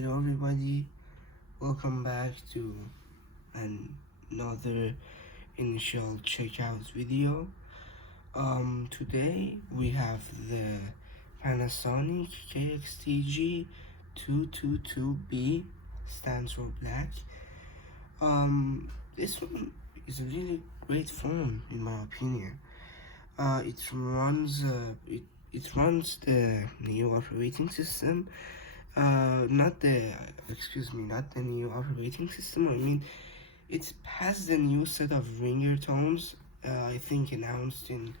Hello everybody, welcome back to another initial checkout video. Today we have the Panasonic KX-TG222B, stands for black. This one is a really great phone in my opinion. It runs the new operating system. Not the new operating system. I mean, it has the new set of ringer tones. I think announced in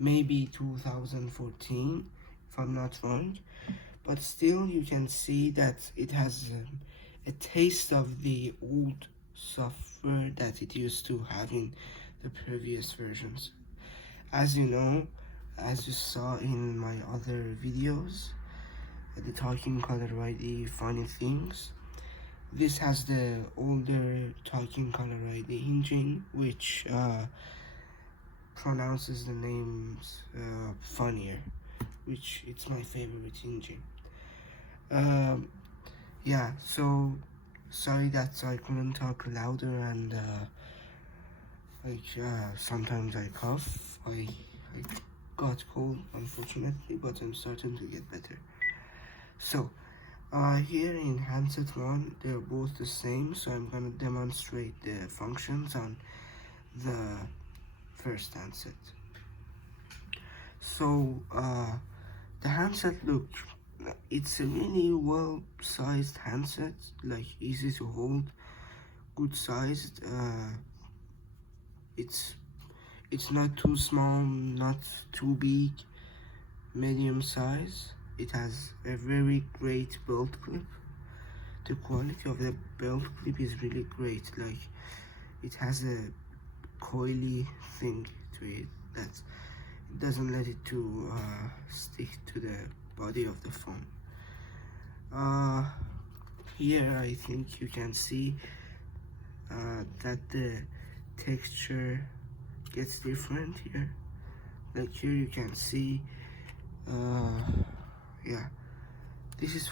maybe 2014, if I'm not wrong. But still, you can see that it has a taste of the old software that it used to have in the previous versions. As you know, as you saw in my other videos, the talking color ID funny things, this has the older talking color ID engine, which pronounces the names funnier, which it's my favorite engine. Yeah, so sorry that I couldn't talk louder, and sometimes I cough. I got cold, unfortunately, but I'm starting to get better. So here in handset 1, they're both the same, so I'm gonna demonstrate the functions on the first handset. So the handset, look, it's a really well sized handset, like easy to hold, good sized. It's not too small, not too big, medium size. It has a very great belt clip. The quality of the belt clip is really great. Like, it has a coily thing to it that doesn't let it to stick to the body of the phone. Here I think you can see that the texture gets different here. Like here you can see yeah, this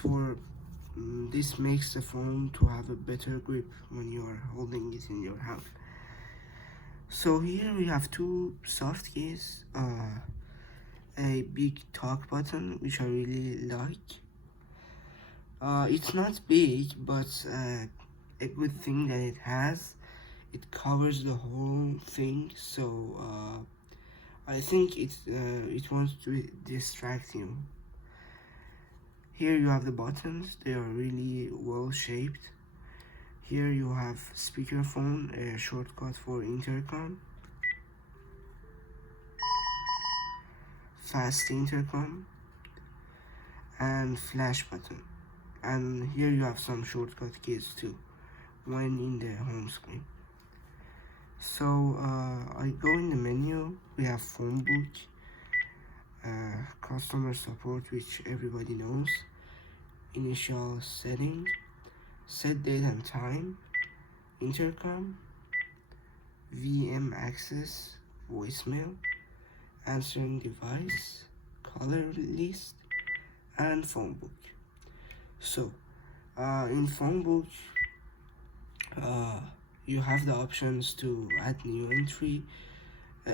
makes the phone to have a better grip when you are holding it in your hand. So here we have two soft keys, a big talk button, which I really like. It's not big, but a good thing that it has, it covers the whole thing, so I think it wants to distract you. Here you have the buttons, they are really well shaped. Here you have speakerphone, a shortcut for intercom, fast intercom, and flash button. And here you have some shortcut keys too when in the home screen. So I go in the menu, we have phone book, customer support, which everybody knows, initial setting, set date and time, intercom, VM access, voicemail, answering device, color list, and phone book. So in phone book, you have the options to add new entry.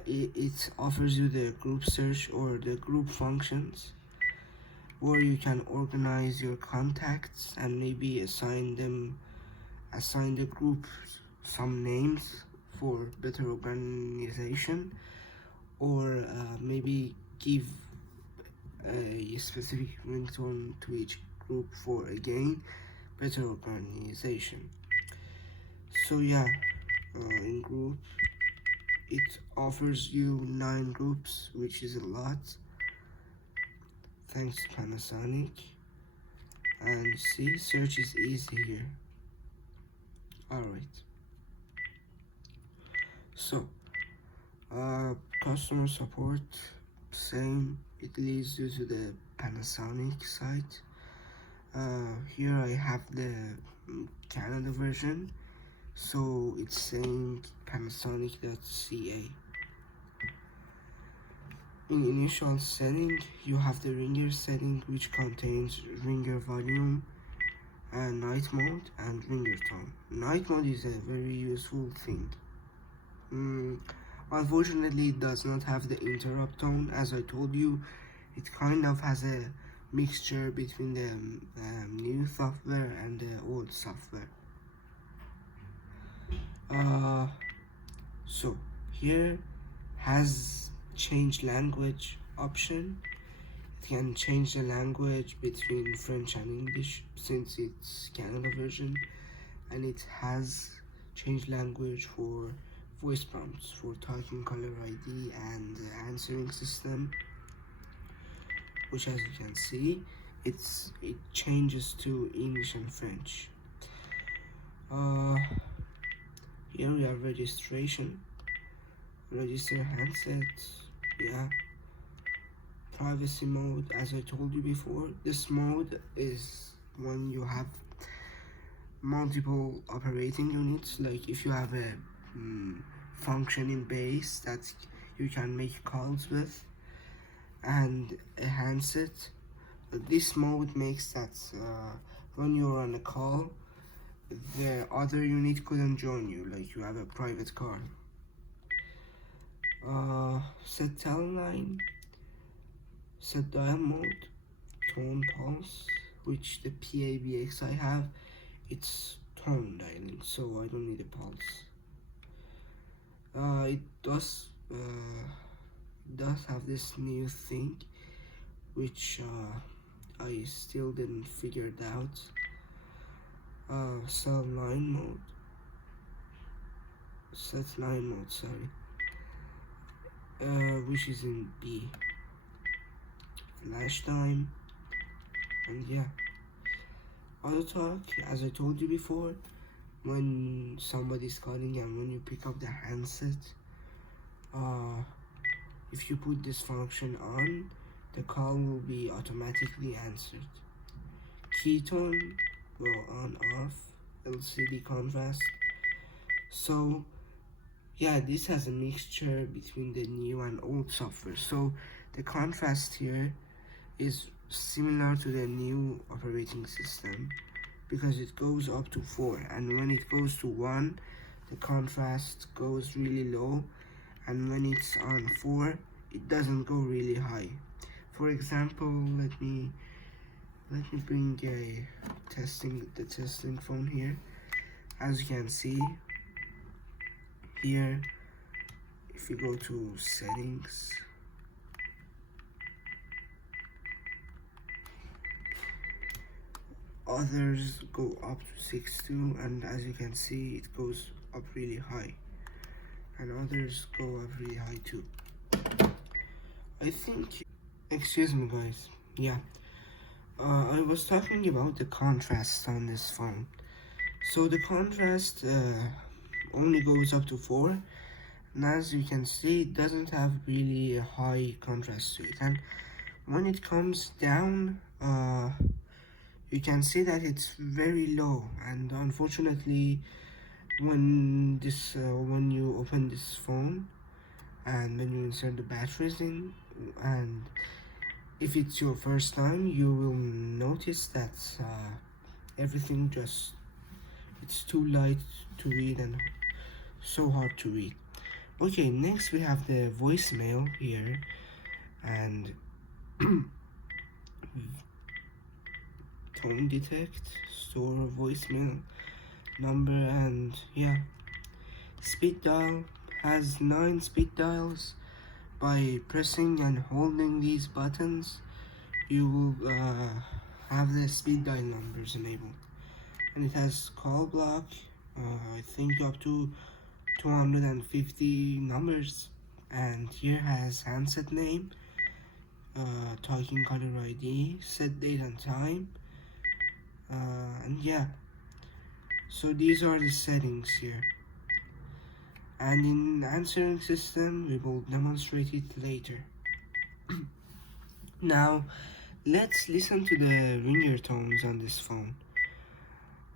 It offers you the group search or the group functions, where you can organize your contacts and maybe assign the group some names for better organization, or maybe give a specific ringtone to each group for, again, better organization. So yeah, in group, it offers you 9 groups, which is a lot, thanks to Panasonic. And see, search is easy here. Alright, so customer support, same, it leads you to the Panasonic site. Here I have the Canada version, so it's saying Panasonic.ca. In initial setting, you have the ringer setting, which contains ringer volume, night mode and ringer tone. Night mode is a very useful thing. Unfortunately, it does not have the interrupt tone. As I told you, it kind of has a mixture between the new software and the old software. So here has change language option. It can change the language between French and English since it's Canada version, and it has changed language for voice prompts for talking caller ID and answering system, which as you can see it changes to English and French. Here we have registration, register handset, yeah. Privacy mode, as I told you before, this mode is when you have multiple operating units, like if you have a functioning base that you can make calls with and a handset. This mode makes that when you're on a call, the other unit couldn't join you, like you have a private car. Set timeline, set dial mode, tone pulse, which the PABX I have, it's tone dialing, so I don't need a pulse. It does have this new thing, which I still didn't figure it out. Set line mode, sorry, which is in B. Flash time, and yeah. Auto talk, as I told you before, when somebody's calling and when you pick up the handset, if you put this function on, the call will be automatically answered. Keytone, well, on off, LCD contrast. So yeah, this has a mixture between the new and old software. So the contrast here is similar to the new operating system because it goes up to 4, and when it goes to 1, the contrast goes really low, and when it's on 4, it doesn't go really high. For example, let me bring the testing phone here. As you can see here, if you go to settings, others go up to 6.2, and as you can see it goes up really high, and others go up really high too. I think, excuse me guys, yeah, I was talking about the contrast on this phone. So the contrast only goes up to 4, and as you can see it doesn't have really a high contrast to it, and when it comes down, you can see that it's very low, and unfortunately when you open this phone and when you insert the batteries in, and if it's your first time, you will notice that everything it's too light to read and so hard to read. Okay, next we have the voicemail here, and tone detect, store voicemail number, and yeah. Speed dial has 9 speed dials. By pressing and holding these buttons, you will have the speed dial numbers enabled, and it has call block, I think up to 250 numbers, and here has handset name, talking caller ID, set date and time, and yeah, so these are the settings here, and in answering system we will demonstrate it later. Now let's listen to the ringer tones on this phone.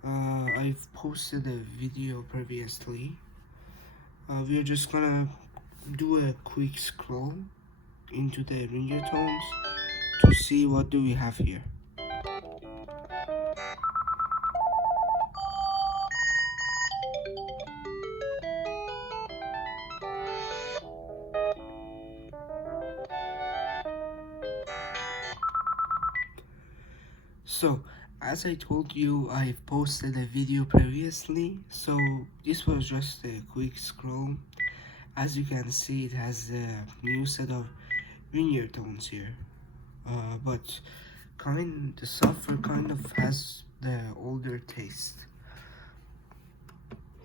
I've posted a video previously. We're just gonna do a quick scroll into the ringer tones, to see what do we have here. So, as I told you, I've posted a video previously, so this was just a quick scroll. As you can see, it has a new set of linear tones here, but the software kind of has the older taste.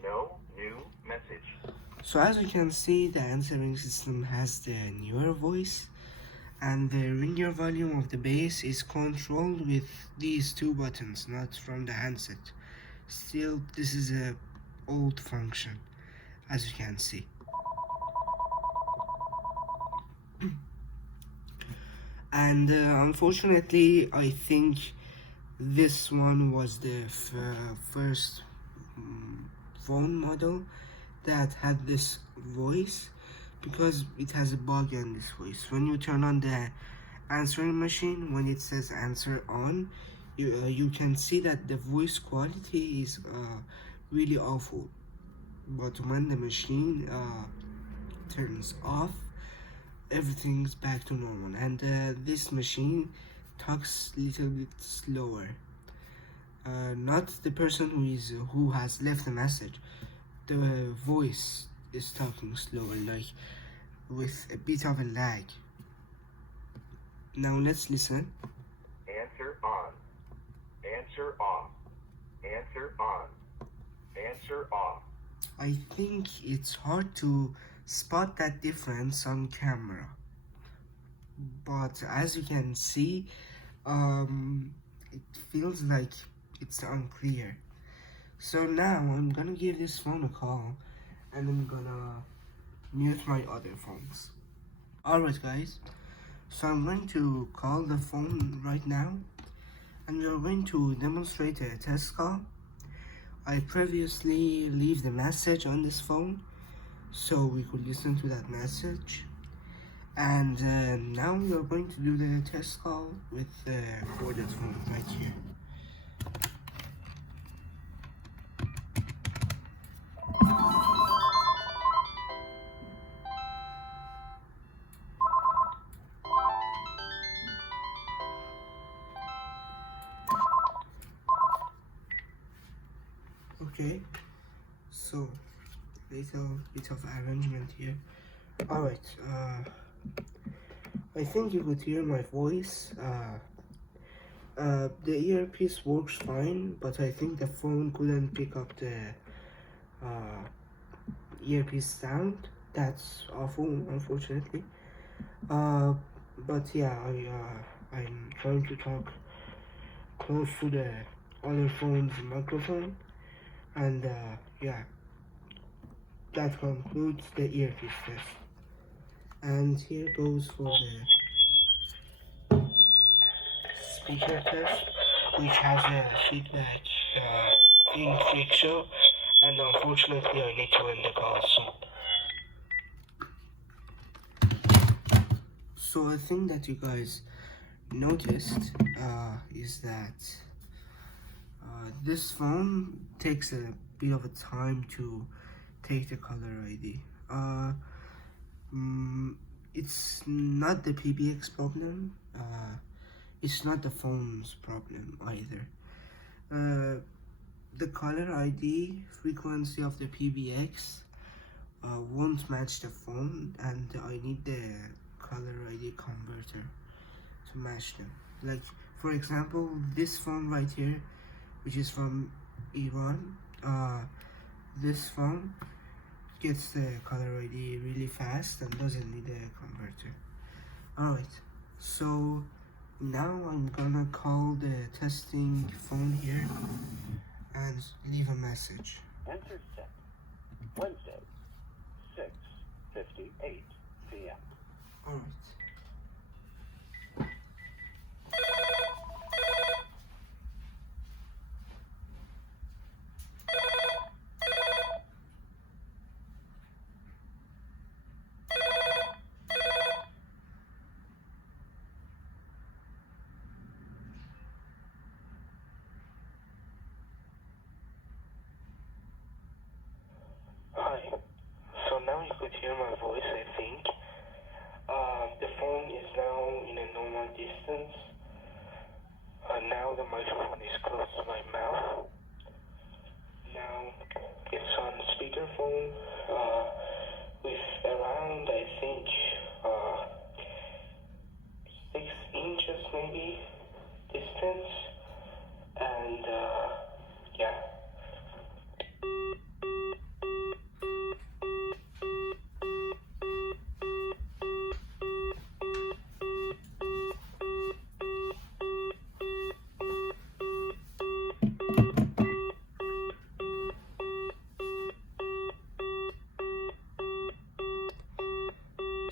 No new message. So as you can see, the answering system has the newer voice, and the linear volume of the bass is controlled with these two buttons, not from the handset. Still, this is a old function, as you can see. And unfortunately, I think this one was the first phone model that had this voice, because it has a bug in this voice. When you turn on the answering machine, when it says answer on, you can see that the voice quality is really awful. But when the machine turns off, everything's back to normal, and this machine talks a little bit slower. Not the person who has left the message. The voice is talking slower, like with a bit of a lag. Now let's listen. Answer on. Answer off. Answer on. Answer off. I think it's hard to spot that difference on camera, but as you can see, it feels like it's unclear. So now I'm gonna give this phone a call, and I'm gonna mute my other phones. Alright guys, so I'm going to call the phone right now, and we are going to demonstrate a test call. I previously leave the message on this phone, so we could listen to that message. And now we are going to do the test call with the cordless phone right here. Okay, so little bit of arrangement here. Alright, I think you could hear my voice. The earpiece works fine, but I think the phone couldn't pick up the earpiece sound. That's awful, unfortunately. But yeah, I'm trying to talk close to the other phone's microphone, and yeah, that concludes the earpiece test. And here goes for the speaker test, which has a feedback in picture, and unfortunately I need to end the call soon. So a thing that you guys noticed is that this phone takes a bit of a time to take the caller ID. It's not the PBX problem. It's not the phone's problem either. The caller ID frequency of the PBX won't match the phone, and I need the caller ID converter to match them. Like, for example, this phone right here, which is from Iran, this phone gets the caller ID really fast and doesn't need a converter. Alright, so now I'm gonna call the testing phone here and leave a message. Answer set. Wednesday, 6:58 p.m. Alright. Hi. So now you could hear my voice, I think. The phone is now in a normal distance. Now that my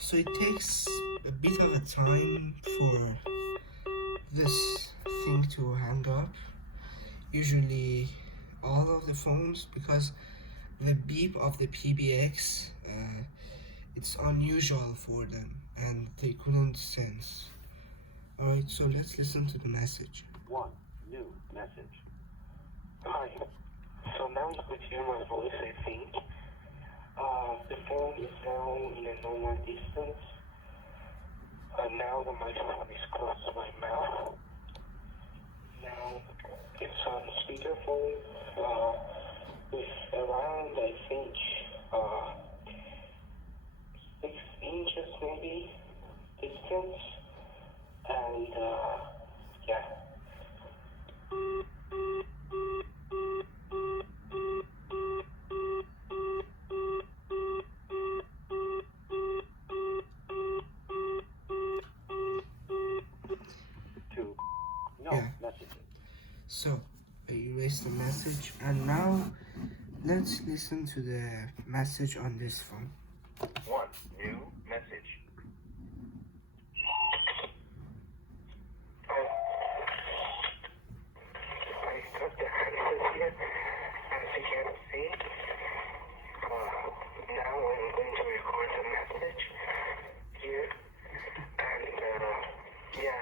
So it takes a bit of a time for this thing to hang up. Usually all of the phones, because the beep of the PBX, it's unusual for them and they couldn't sense. Alright, so let's listen to the message. One new message. Hi. So now you could hear my voice, I think. The phone is now in a normal distance. Now the microphone is close to my mouth. Now it's on speakerphone with around, I think, 6 inches maybe distance. And yeah. Yeah. Messages. So I erased the message, and now let's listen to the message on this phone. One new message. I took the handset here, as you can see. Now I'm going to record the message here, and yeah.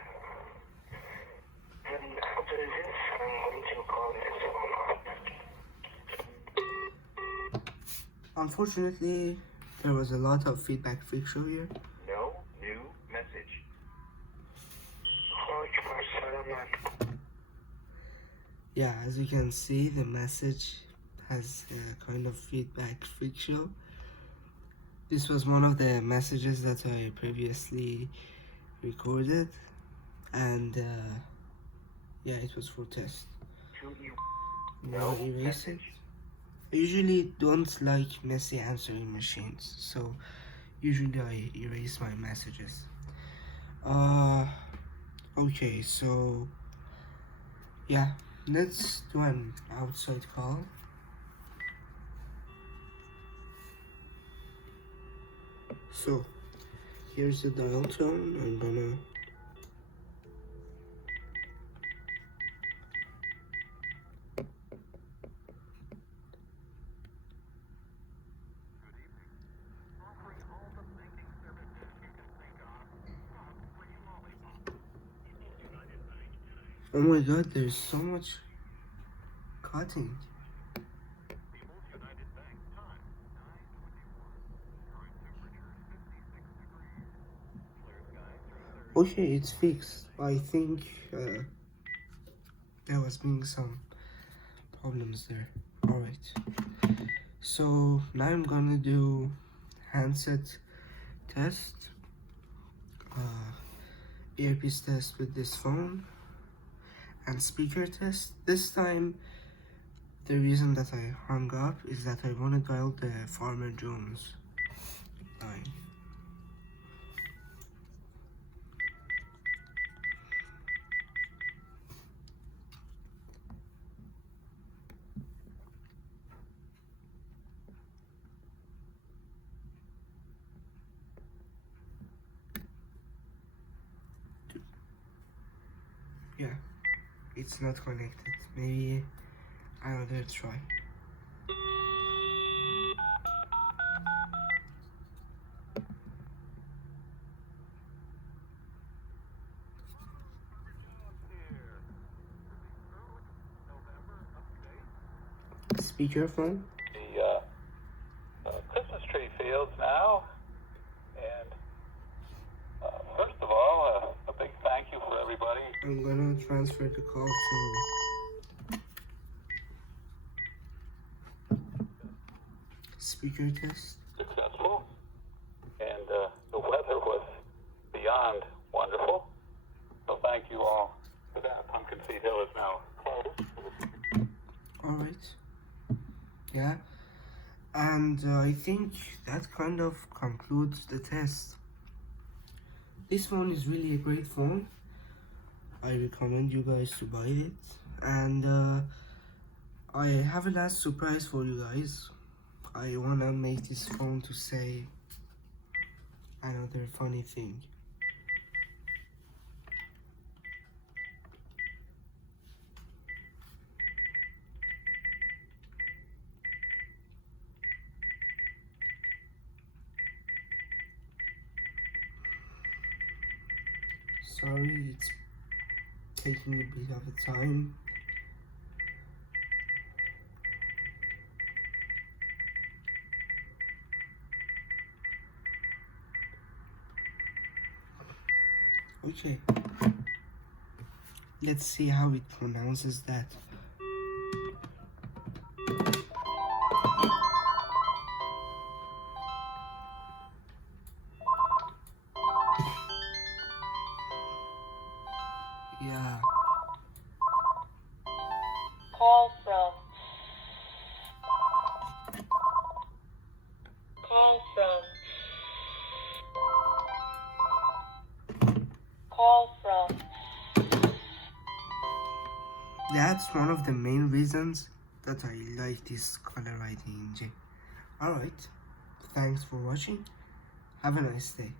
And after this, I'm going to call this phone off. Unfortunately, there was a lot of feedback fixture here. No new message. Yeah, as you can see, the message has a kind of feedback fixture. This was one of the messages that I previously recorded, and yeah, it was for test. Now erase it. I usually don't like messy answering machines, so usually I erase my messages. Okay, so yeah, let's do an outside call. So here's the dial tone. I'm gonna oh my god, there's so much cutting. Okay, it's fixed. I think there was being some problems there. Alright, so now I'm gonna do handset test, earpiece test with this phone, and speaker test. This time the reason that I hung up is that I want to dial the Farmer Jones line. Yeah, it's not connected. Maybe another try. Speakerphone. The Christmas tree fields now, and first of all, a big thank you for everybody. I'm gonna transfer the call to speaker test. Successful, and the weather was beyond wonderful. So thank you all for that. Pumpkin Seed Hill is now closed. Alright. Yeah. And I think that kind of concludes the test. This phone is really a great phone. I recommend you guys to buy it. And I have a last surprise for you guys. I wanna make this phone to say another funny thing. Sorry, it's taking a bit of a time. Okay, let's see how it pronounces that. Yeah. Call from. Call from. Call from. That's one of the main reasons that I like this color lighting engine. Alright, thanks for watching. Have a nice day.